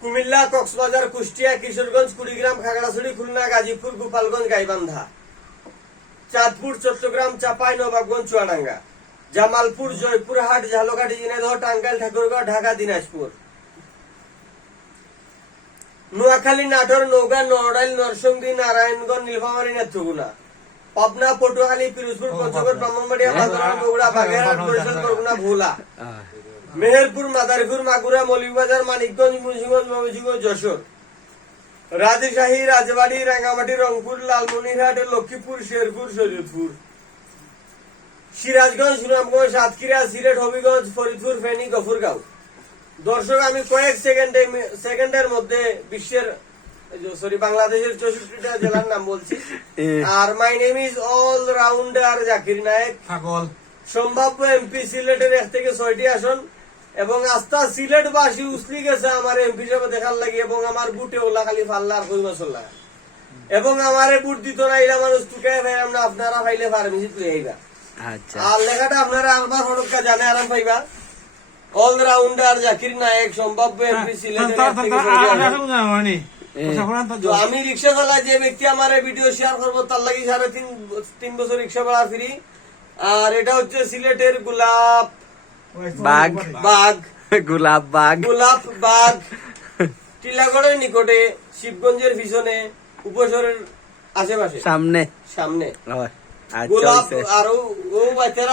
কুমিল্লা, কক্সবাজার, কুষ্টিয়া, কিশোরগঞ্জ, কুড়িগ্রাম, খাগড়াছড়ি, খুলনা, গাজীপুর, গোপালগঞ্জ, গাইবান্ধা, চাঁদপুর, চট্টগ্রাম, চাঁপাই নবাবগঞ্জ, চুয়াডাঙ্গা, জামালপুর, জয়পুরহাট, ঝালকাঠি, ঝিনাইদহ, টাঙ্গাইল, ঠাকুরগাঁও, ঢাকা, দিনাজপুর, নোয়াখালী, নাটোর, নওগাঁ, নড়াইল, নরসিংদী, নারায়ণগঞ্জ, নীলফামারী, নেত্রকোনা, পাবনা, পটুয়াখালী, পিরোজপুর, পঞ্চগড়, ব্রাহ্মণবাড়িয়া, বান্দরবান, বগুড়া, বাগেরহাট, বরিশাল, বরগুনা, ভোলা, মেহেরপুর, মাদারীপুর, মাগুরা, মৌলভীবাজার, মানিকগঞ্জ, মুন্সিগঞ্জ, ময়মনসিংহ, যশোর, রাজশাহী, রাজবাড়ী, রাঙ্গামাটি, রংপুর, লালমনিরহাট, লক্ষ্মীপুর, শেরপুর, শরীয়তপুর, সিরাজগঞ্জ, সুনামগঞ্জ, সাতক্ষীরা, সিলেট, হবিগঞ্জ, ফরিদপুর, ফেনী, গফরগাঁও। দর্শক, আমি কয়েক সেকেন্ডের মধ্যে বিশ্বের বাংলাদেশের 64টা জেলার নাম বলছি। আর my name is all rounder Zakir Naik, সম্ভাব্য এমপি সিলেটের 1 থেকে 6টি আসন, এবং আস্থা সিলেটবাসী উসলি গেছে আমার এমপি হিসেবে দেখার লাগি, এবং আমার বুটে ওলা খালি ফাল্লা আর কই মশলা, এবং আমারে বুট দিত না এরা মানুষ টুকাই ভাই, আমরা আপনারা ফাইলে ফার্মেসি তুই আইবা। আর লেখাটা আপনারা আমার হরকা জানে আরাম পাইবা, অলরাউন্ডার জাকির নায়েক, সম্ভাব্য এমপি সিলেটের 1 থেকে 6টি আসন। তো আমি রিক্সা চালাই, যে ব্যক্তি আমার ভিডিও শেয়ার করবো তার লাগি 3.5 বছর রিক্সা ভাড়া ফ্রি। আর এটা হচ্ছে সিলেটের গোলাপ বাগ টিলাগড়ের নিকটে, শিবগঞ্জের পিছনে, উপশহরের আশেপাশে, সামনে গোলাপ। আর ও বাচ্চারা